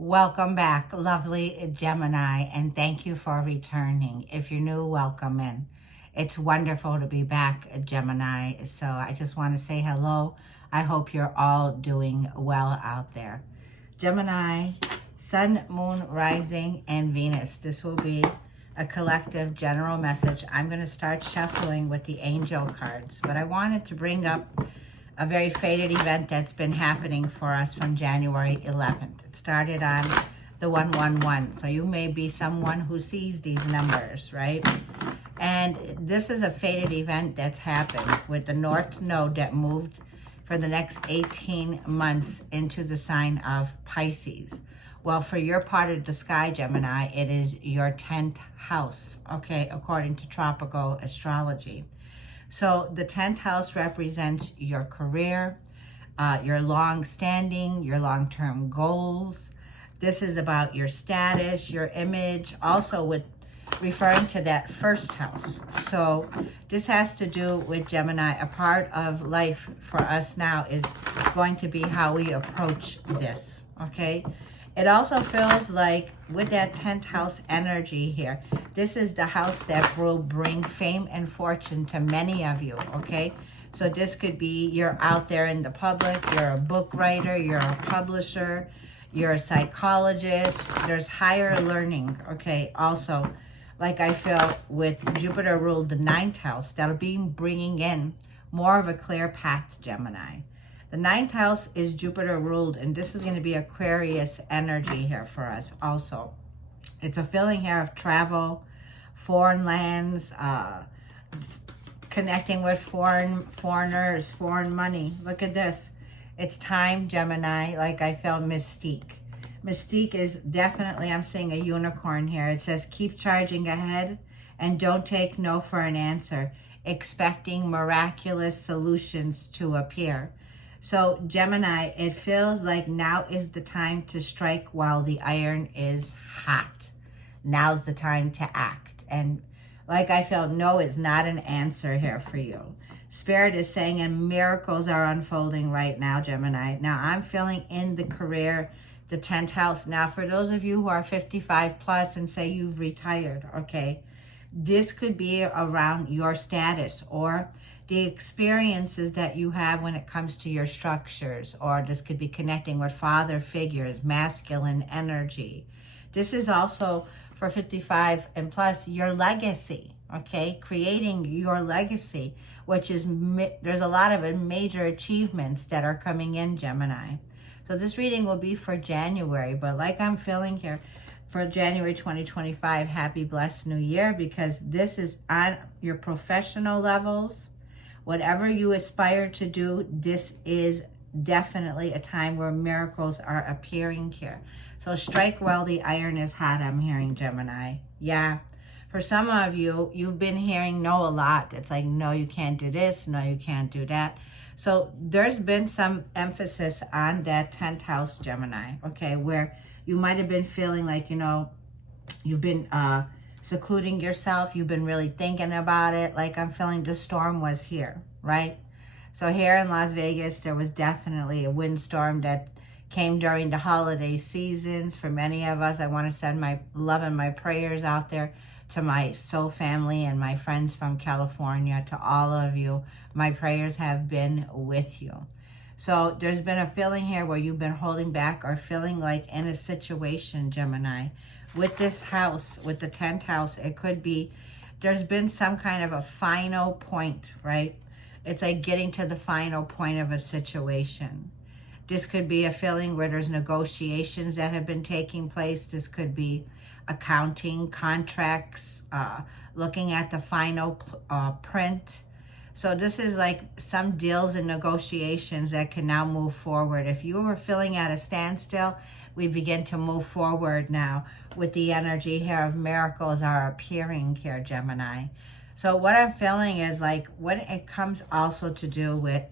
Welcome back, lovely Gemini, and thank you for returning. If you're new, welcome in. It's wonderful to be back, Gemini. So I just want to say hello. I hope you're all doing well out there. Gemini, Sun, Moon, Rising, and Venus. This will be a collective general message. I'm going to start shuffling with the angel cards, but I wanted to bring up a very fated event that's been happening for us from January 11th. It started on the 111. So you may be someone who sees these numbers, right? And this is a fated event that's happened with the North Node that moved for the next 18 months into the sign of Pisces. Well, for your part of the sky, Gemini, it is your 10th house, okay, according to tropical astrology. So the 10th house represents your career, your long-standing, your long-term goals. This is about your status, your image, also with referring to that first house. So this has to do with Gemini. A part of life for us now is going to be how we approach this, okay? It also feels like with that 10th house energy here, this is the house that will bring fame and fortune to many of you, okay? So this could be you're out there in the public, you're a book writer, you're a publisher, you're a psychologist, there's higher learning, okay? Also, like I feel with Jupiter ruled the 9th house, that'll be bringing in more of a clear path, Gemini. The 9th house is Jupiter ruled, and this is going to be Aquarius energy here for us also. It's a feeling here of travel, foreign lands, connecting with foreigners, foreign money. Look at this. It's time, Gemini, like I felt mystique. Mystique is definitely, I'm seeing a unicorn here. It says, keep charging ahead and don't take no for an answer, expecting miraculous solutions to appear. So Gemini, it feels like now is the time to strike while the iron is hot. Now's the time to act. And like I felt, no is not an answer here for you. Spirit is saying, and miracles are unfolding right now, Gemini. Now I'm feeling in the career, the 10th house. Now for those of you who are 55 plus and say you've retired, okay, this could be around your status or the experiences that you have when it comes to your structures, or this could be connecting with father figures, masculine energy. This is also for 55 and plus your legacy, okay? Creating your legacy, which is, there's a lot of major achievements that are coming in, Gemini. So this reading will be for January, but like I'm feeling here, for January 2025, happy blessed new year, because this is on your professional levels. Whatever you aspire to do, this is definitely a time where miracles are appearing here. So strike while the iron is hot, I'm hearing, Gemini. Yeah. For some of you, you've been hearing no a lot. It's like, no, you can't do this. No, you can't do that. So there's been some emphasis on that 10th house, Gemini, okay, where you might have been feeling like, you know, you've been secluding yourself. You've been really thinking about it. Like I'm feeling the storm was here, right? So here in Las Vegas, there was definitely a windstorm that came during the holiday seasons. For many of us, I want to send my love and my prayers out there to my soul family and my friends from California. To all of you, my prayers have been with you. So there's been a feeling here where you've been holding back or feeling like in a situation, Gemini. With this house, with the 10th house, it could be there's been some kind of a final point, right? It's like getting to the final point of a situation. This could be a feeling where there's negotiations that have been taking place. This could be accounting, contracts, looking at the final print. So this is like some deals and negotiations that can now move forward. If you were feeling at a standstill, we begin to move forward now with the energy here of miracles are appearing here, Gemini. So what I'm feeling is like when it comes also to do with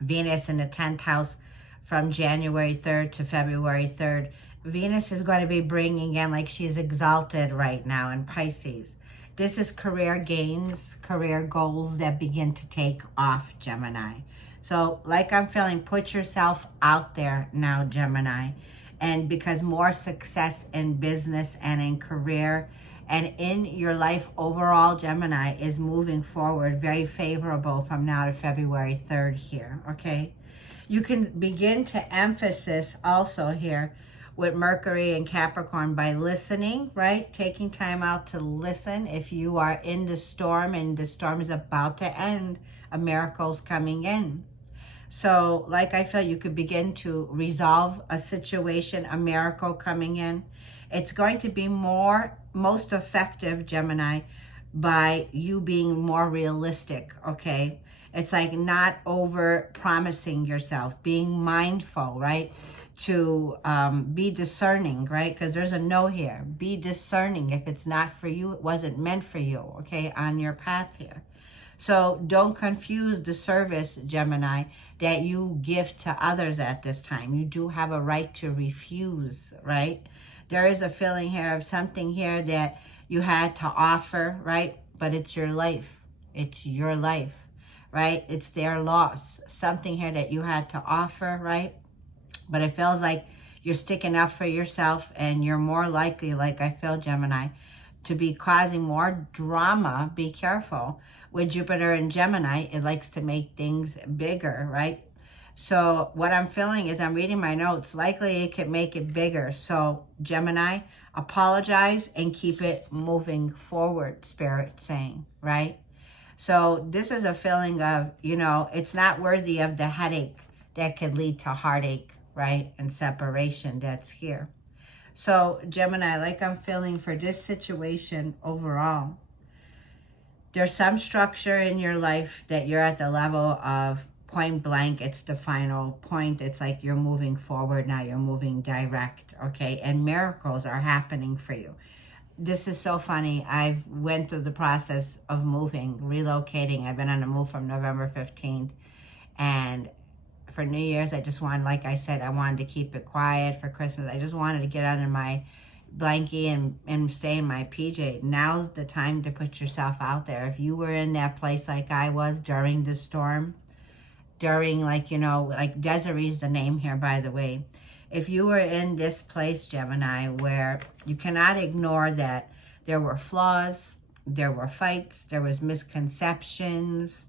Venus in the 10th house from January 3rd to February 3rd, Venus is going to be bringing in, like she's exalted right now in Pisces. This is career gains, career goals that begin to take off, Gemini. So like I'm feeling, put yourself out there now, Gemini. And because more success in business and in career and in your life overall, Gemini, is moving forward very favorable from now to February 3rd here, okay? You can begin to emphasis also here with Mercury and Capricorn by listening, right? Taking time out to listen. If you are in the storm and the storm is about to end, a miracle's coming in. So like I feel you could begin to resolve a situation, a miracle coming in. It's going to be most effective, Gemini, by you being more realistic, okay? It's like not over promising yourself, being mindful, right? To be discerning, right? Because there's a no here. Be discerning. If it's not for you, it wasn't meant for you, okay? On your path here. So don't confuse the service, Gemini, that you give to others at this time. You do have a right to refuse, right? There is a feeling here of something here that you had to offer, right? But it's your life. It's your life, right? It's their loss. Something here that you had to offer, right? But it feels like you're sticking up for yourself, and you're more likely, like I feel, Gemini, to be causing more drama. Be careful. With Jupiter and Gemini, it likes to make things bigger, right? So what I'm feeling is, I'm reading my notes, likely it could make it bigger. So Gemini, apologize and keep it moving forward, Spirit saying, right? So this is a feeling of, it's not worthy of the headache that could lead to heartache, right? And separation that's here. So Gemini, like I'm feeling for this situation overall, there's some structure in your life that you're at the level of point blank. It's the final point. It's like you're moving forward now. You're moving direct, okay? And miracles are happening for you. This is so funny. I've went through the process of moving, relocating. I've been on a move from November 15th. And for New Year's, I just wanted, like I said, I wanted to keep it quiet. For Christmas, I just wanted to get under my blankie and stay in my PJ. Now's the time to put yourself out there. If you were in that place like I was during the storm, during like Desiree's the name here, by the way. If you were in this place, Gemini, where you cannot ignore that there were flaws, there were fights, there was misconceptions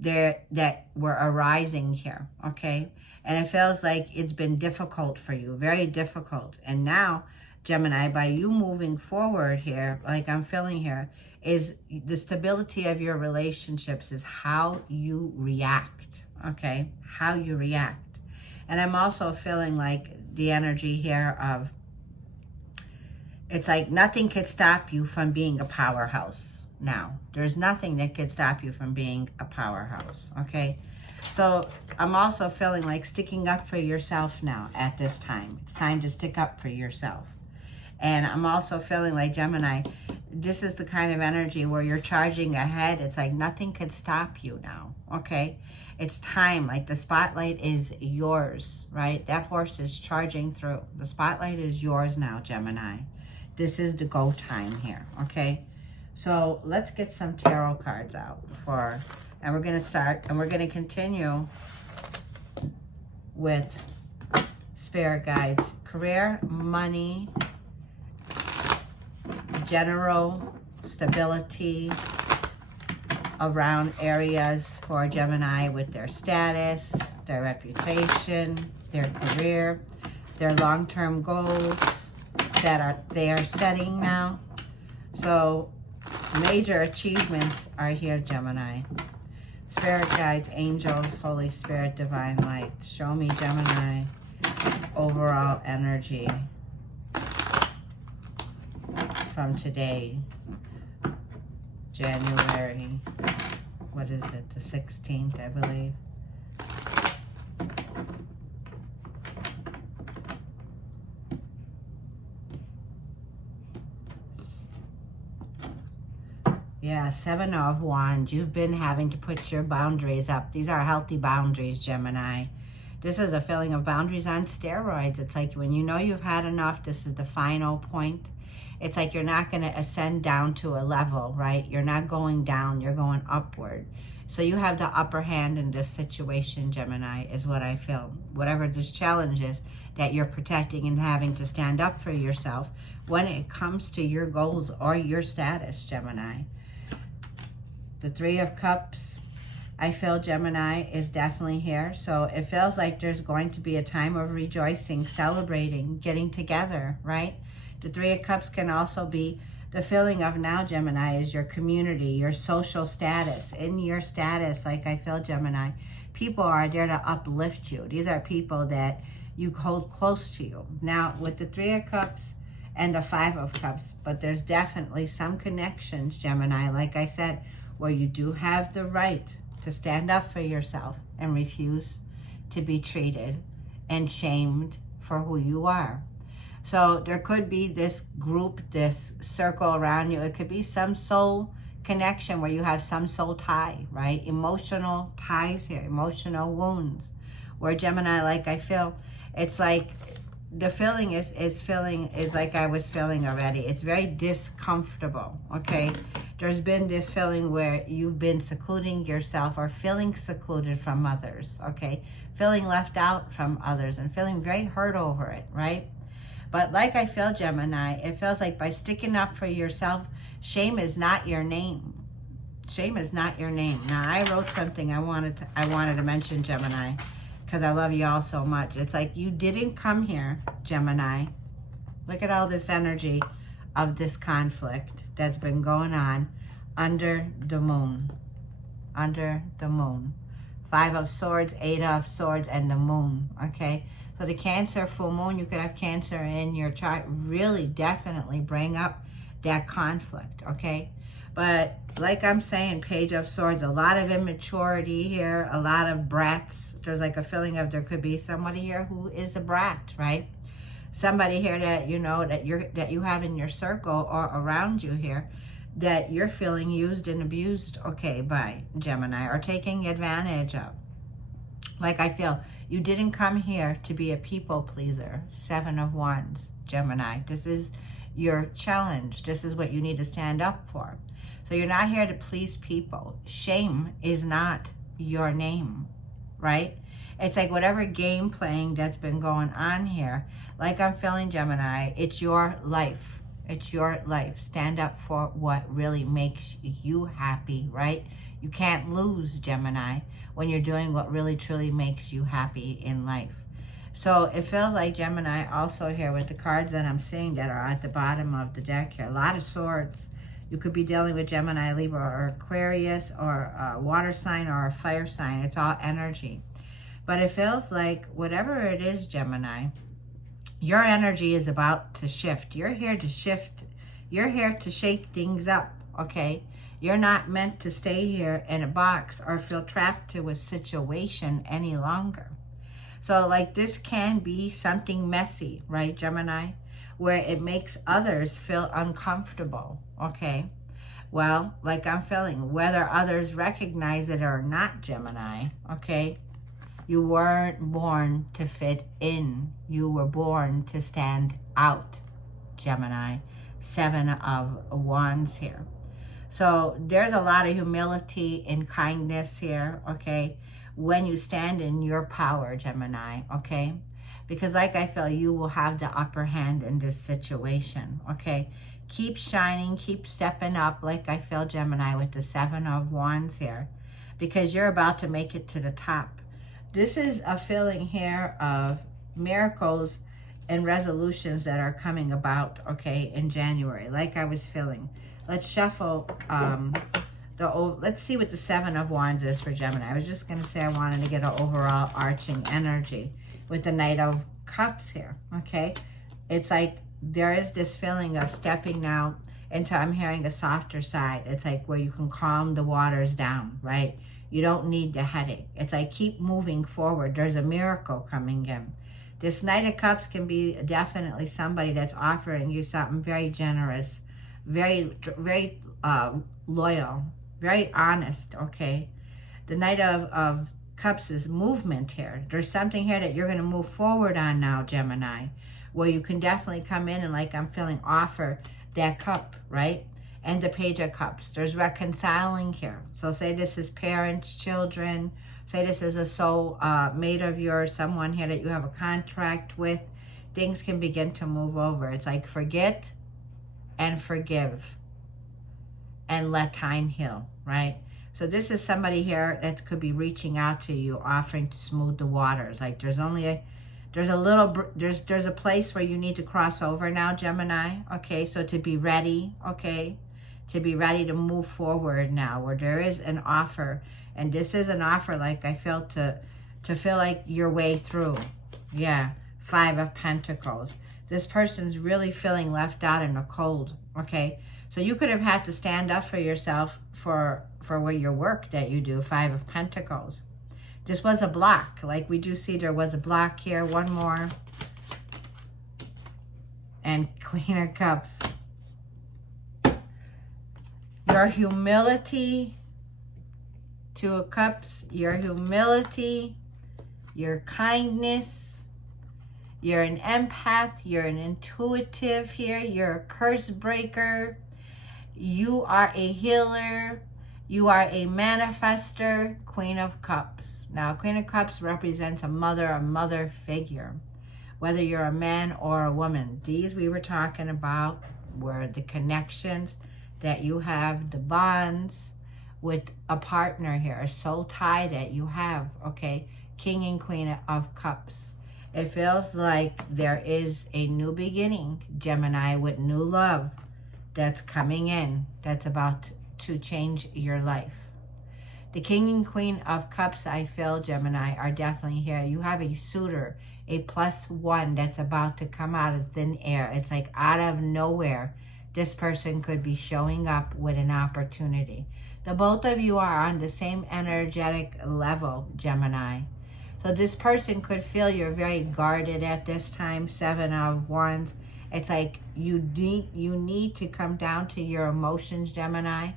that were arising here, okay? And it feels like it's been difficult for you, very difficult. And now, Gemini, by you moving forward here, like I'm feeling here, is the stability of your relationships is how you react, okay? How you react. And I'm also feeling like the energy here of, it's like nothing could stop you from being a powerhouse now. There's nothing that could stop you from being a powerhouse, okay? So I'm also feeling like sticking up for yourself now at this time. It's time to stick up for yourself. And I'm also feeling like, Gemini, this is the kind of energy where you're charging ahead. It's like nothing could stop you now, okay? It's time. Like the spotlight is yours, right? That horse is charging through. The spotlight is yours now, Gemini. This is the go time here, okay? So let's get some tarot cards out and we're going to start, and we're going to continue with spirit guides, career, money, general stability around areas for Gemini with their status, their reputation, their career, their long-term goals that they are setting now. So major achievements are here, Gemini. Spirit guides, angels, Holy Spirit, divine light. Show me, Gemini, overall energy from today, January, what is it, the 16th, I believe. Yeah, Seven of Wands. You've been having to put your boundaries up. These are healthy boundaries, Gemini. This is a feeling of boundaries on steroids. It's like when you know you've had enough, this is the final point. It's like you're not going to ascend down to a level, right? You're not going down, you're going upward. So you have the upper hand in this situation, Gemini, is what I feel. Whatever this challenge is that you're protecting and having to stand up for yourself when it comes to your goals or your status, Gemini. The Three of Cups, I feel, Gemini, is definitely here. So it feels like there's going to be a time of rejoicing, celebrating, getting together, right? The Three of Cups can also be the feeling of now, Gemini, is your community, your social status. In your status, like I feel, Gemini, people are there to uplift you. These are people that you hold close to you. Now, with the Three of Cups and the Five of Cups, but there's definitely some connections, Gemini, like I said, where you do have the right to stand up for yourself and refuse to be treated and shamed for who you are. So there could be this group, this circle around you. It could be some soul connection where you have some soul tie, right? Emotional ties here, emotional wounds. Where Gemini, like I feel, it's like the feeling is like I was feeling already. It's very discomfortable, okay? There's been this feeling where you've been secluding yourself or feeling secluded from others, okay? Feeling left out from others and feeling very hurt over it, right? But like I feel, Gemini, it feels like by sticking up for yourself, shame is not your name. Shame is not your name. Now, I wrote something I wanted to mention, Gemini, because I love you all so much. It's like you didn't come here, Gemini. Look at all this energy of this conflict that's been going on under the moon. Under the moon. Five of Swords, Eight of Swords, and the moon, okay? So the Cancer full moon, you could have Cancer in your chart, really definitely bring up that conflict, okay? But like I'm saying, Page of Swords, a lot of immaturity here, a lot of brats. There's like a feeling of there could be somebody here who is a brat, right? Somebody here that you know that you have in your circle or around you here that you're feeling used and abused, okay, by Gemini, or taking advantage of. Like I feel, you didn't come here to be a people pleaser. Seven of Wands, Gemini. This is your challenge. This is what you need to stand up for. So you're not here to please people. Shame is not your name, right? It's like whatever game playing that's been going on here, like I'm feeling, Gemini, it's your life. It's your life. Stand up for what really makes you happy, right? You can't lose, Gemini, when you're doing what really truly makes you happy in life. So it feels like, Gemini, also here with the cards that I'm seeing that are at the bottom of the deck here, a lot of swords. You could be dealing with Gemini, Libra, or Aquarius, or a water sign, or a fire sign. It's all energy. But it feels like whatever it is, Gemini, your energy is about to shift. You're here to shift. You're here to shake things up, okay? You're not meant to stay here in a box or feel trapped to a situation any longer. So like this can be something messy, right, Gemini? Where it makes others feel uncomfortable, okay? Well, like I'm feeling, whether others recognize it or not, Gemini, okay? You weren't born to fit in. You were born to stand out, Gemini. Seven of Wands here. So there's a lot of humility and kindness here, okay? When you stand in your power, Gemini, okay? Because like I feel, you will have the upper hand in this situation, okay? Keep shining, keep stepping up, like I feel, Gemini, with the Seven of Wands here. Because you're about to make it to the top. This is a feeling here of miracles and resolutions that are coming about, okay, in January, like I was feeling. Let's shuffle let's see what the Seven of Wands is for Gemini. I was just going to say I wanted to get an overall arching energy with the Knight of Cups here, okay? It's like there is this feeling of stepping now into, I'm hearing, a softer side. It's like where you can calm the waters down, right? You don't need the headache. It's like keep moving forward. There's a miracle coming in. This Knight of Cups can be definitely somebody that's offering you something very generous, very loyal, very honest, okay? The Knight of Cups is movement here. There's something here that you're going to move forward on now, Gemini, where you can definitely come in and, like I'm feeling, offer that cup, right? and the Page of Cups. There's reconciling here. So say this is parents, children. Say this is a soul mate of yours, someone here that you have a contract with. Things can begin to move over. It's like forget and forgive and let time heal, right? So this is somebody here that could be reaching out to you, offering to smooth the waters. Like there's a place where you need to cross over now, Gemini. Okay, so to be ready, okay, to be ready to move forward now, where there is an offer, and this is an offer, like I feel to feel like your way through. Yeah, 5 of Pentacles. This person's really feeling left out in the cold. Okay, so you could have had to stand up for yourself for what your work that you do. 5 of Pentacles. This was a block. Like we do see there was a block here. One more. And Queen of Cups. Your humility. 2 of Cups. Your humility. Your kindness. You're an empath. You're an intuitive here. You're a curse breaker. You are a healer. You are a manifester. Queen of Cups. Now, Queen of Cups represents a mother figure. Whether you're a man or a woman. These we were talking about were the connections that you have, the bonds with a partner here, a soul tie that you have, okay? King and Queen of Cups. It feels like there is a new beginning, Gemini, with new love that's coming in, that's about to change your life. The King and Queen of Cups, I feel, Gemini, are definitely here. You have a suitor, a +1 that's about to come out of thin air. It's like out of nowhere, this person could be showing up with an opportunity. The both of you are on the same energetic level, Gemini. So this person could feel you're very guarded at this time. 7 of Wands. It's like you need to come down to your emotions, Gemini.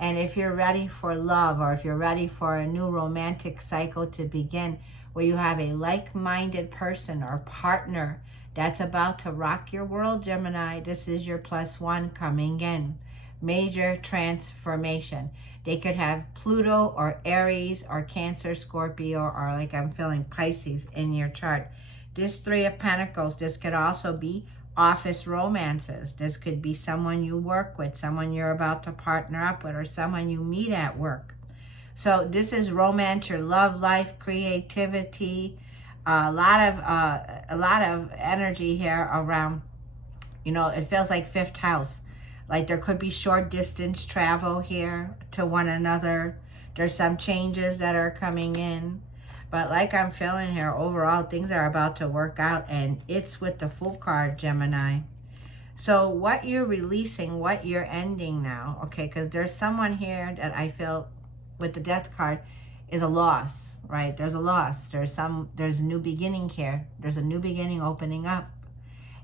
And if you're ready for love, or if you're ready for a new romantic cycle to begin, where you have a like-minded person or partner that's about to rock your world, Gemini, this is your +1 coming in. Major transformation. They could have Pluto or Aries or Cancer, Scorpio, or like I'm feeling Pisces in your chart. This 3 of Pentacles, this could also be office romances. This could be someone you work with, someone you're about to partner up with, or someone you meet at work. So this is romance, your love life, creativity, a lot of energy here around, you know, it feels like 5th house. Like there could be short distance travel here to one another. There's some changes that are coming in. But like I'm feeling here, overall, things are about to work out. And it's with the Fool card, Gemini. So what you're releasing, what you're ending now, okay, because there's someone here that I feel with the Death card is a loss, right? There's a loss. There's a new beginning here. There's a new beginning opening up.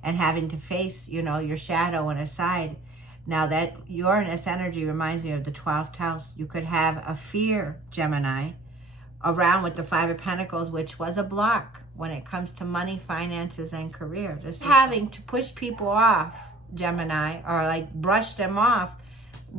And having to face, you know, your shadow on a side. Now that Uranus energy reminds me of the 12th house. You could have a fear, Gemini, around with the 5 of Pentacles, which was a block when it comes to money, finances, and career. Just having to push people off, Gemini, or like brush them off,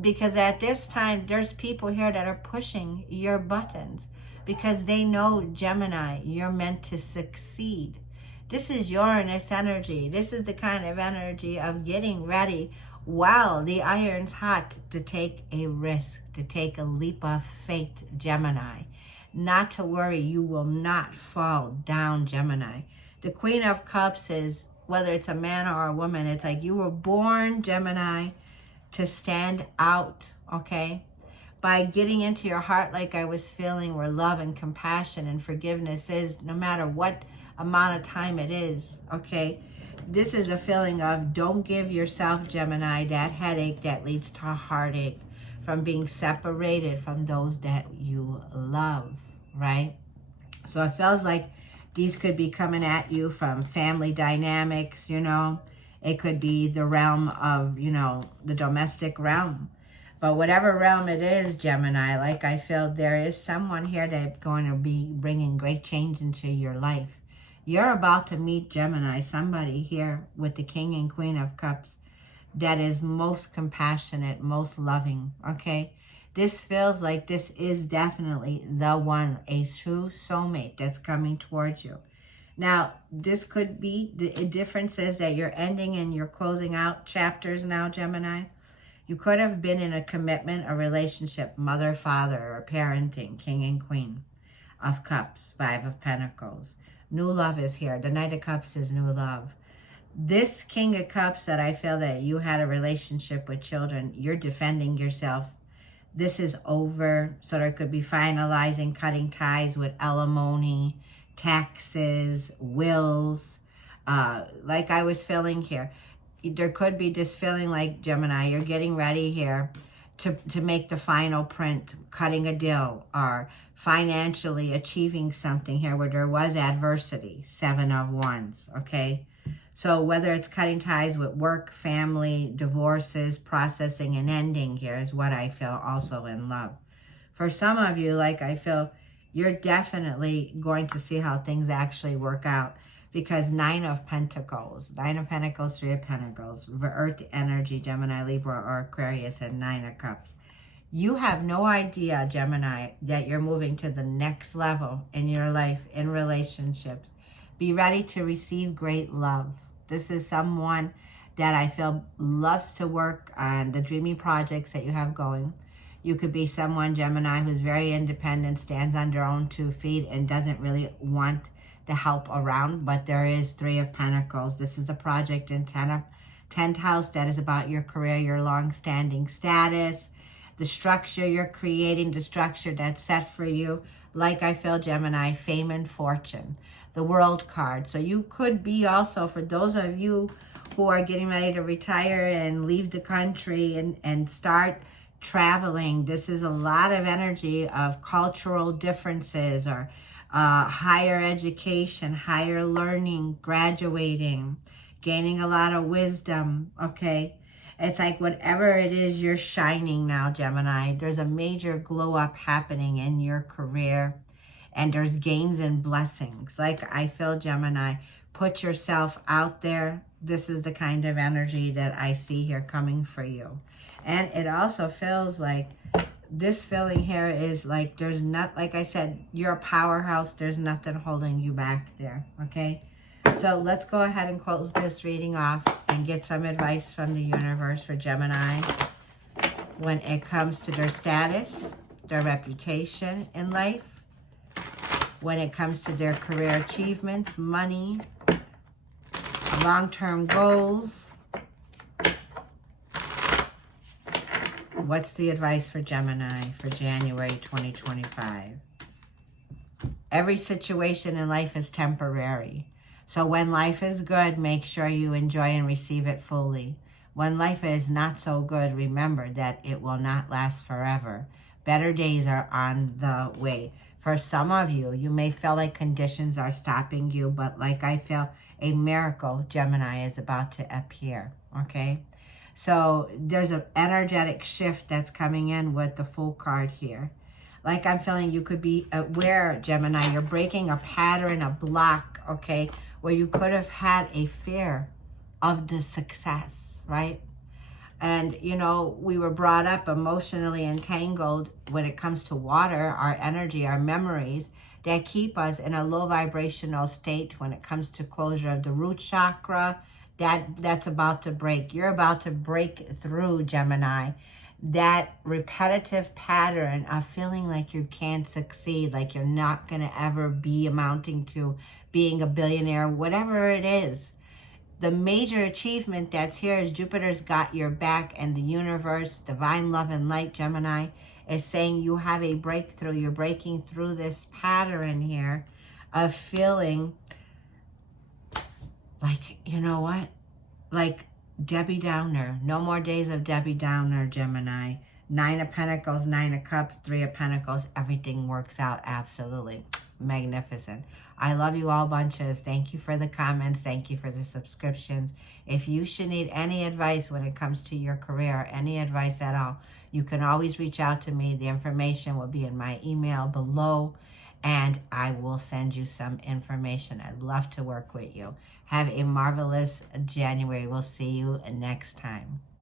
because at this time, there's people here that are pushing your buttons because they know, Gemini, you're meant to succeed. This is Uranus energy. This is the kind of energy of getting ready while the iron's hot to take a risk, to take a leap of faith, Gemini. Not to worry, you will not fall down, Gemini. The Queen of Cups is, whether it's a man or a woman, it's like you were born, Gemini, to stand out, okay? By getting into your heart like I was feeling, where love and compassion and forgiveness is, no matter what amount of time it is, okay? This is a feeling of don't give yourself, Gemini, that headache that leads to heartache from being separated from those that you love, right? So it feels like these could be coming at you from family dynamics, you know. It could be the realm of, you know, the domestic realm. But whatever realm it is, Gemini, like I feel there is someone here that's going to be bringing great change into your life. You're about to meet, Gemini, somebody here with the King and Queen of Cups that is most compassionate, most loving, okay? This feels like this is definitely the one, a true soulmate that's coming towards you. Now, this could be, the difference is that you're ending and you're closing out chapters now, Gemini. You could have been in a commitment, a relationship, mother, father, or parenting, king and queen of cups, 5 of pentacles. New love is here. The Knight of Cups is new love. This King of Cups that I feel that you had a relationship with children, you're defending yourself. This is over. So there could be finalizing, cutting ties with alimony, taxes, wills, like I was feeling here. There could be this feeling like, Gemini, you're getting ready here to make the final print, cutting a deal, or financially achieving something here where there was adversity, 7 of Wands, okay? So whether it's cutting ties with work, family, divorces, processing and ending here is what I feel also in love. For some of you, like I feel, you're definitely going to see how things actually work out, because 9 of Pentacles, 3 of Pentacles, Earth energy, Gemini, Libra, or Aquarius, and 9 of Cups. You have no idea, Gemini, that you're moving to the next level in your life, in relationships. Be ready to receive great love. This is someone that I feel loves to work on the dreamy projects that you have going. You could be someone, Gemini, who's very independent, stands on their own 2 feet, and doesn't really want the help around, but there is 3 of Pentacles. This is the project in 10th house that is about your career, your long-standing status, the structure you're creating, the structure that's set for you. Like I feel, Gemini, fame and fortune, the World card. So you could be also, for those of you who are getting ready to retire and leave the country and start traveling, this is a lot of energy of cultural differences, or higher education, higher learning, graduating, gaining a lot of wisdom, okay? It's like whatever it is, you're shining now, Gemini. There's a major glow up happening in your career, and there's gains and blessings. Like I feel, Gemini, put yourself out there. This is the kind of energy that I see here coming for you. And it also feels like this feeling here is like there's not, like I said, you're a powerhouse. There's nothing holding you back there, okay? So let's go ahead and close this reading off and get some advice from the universe for Gemini when it comes to their status, their reputation in life, when it comes to their career achievements, money, long-term goals. What's the advice for Gemini for January 2025? Every situation in life is temporary. So when life is good, make sure you enjoy and receive it fully. When life is not so good, remember that it will not last forever. Better days are on the way. For some of you, you may feel like conditions are stopping you, but like I feel, a miracle, Gemini, is about to appear, okay? So there's an energetic shift that's coming in with the Fool card here. Like I'm feeling you could be aware, Gemini, you're breaking a pattern, a block, okay, where you could have had a fear of the success, right? And, you know, we were brought up emotionally entangled when it comes to water, our energy, our memories, that keep us in a low vibrational state when it comes to closure of the root chakra. That's about to break. You're about to break through, Gemini, that repetitive pattern of feeling like you can't succeed, like you're not going to ever be amounting to being a billionaire, whatever it is. The major achievement that's here is Jupiter's got your back, and the universe, divine love and light, Gemini, is saying you have a breakthrough. You're breaking through this pattern here of feeling like, you know what? Like Debbie Downer. No more days of Debbie Downer, Gemini. 9 of Pentacles, 9 of Cups, 3 of Pentacles. Everything works out absolutely magnificent. I love you all bunches. Thank you for the comments. Thank you for the subscriptions. If you should need any advice when it comes to your career, any advice at all, you can always reach out to me. The information will be in my email below. and I will send you some information. I'd love to work with you. Have a marvelous January. We'll see you next time.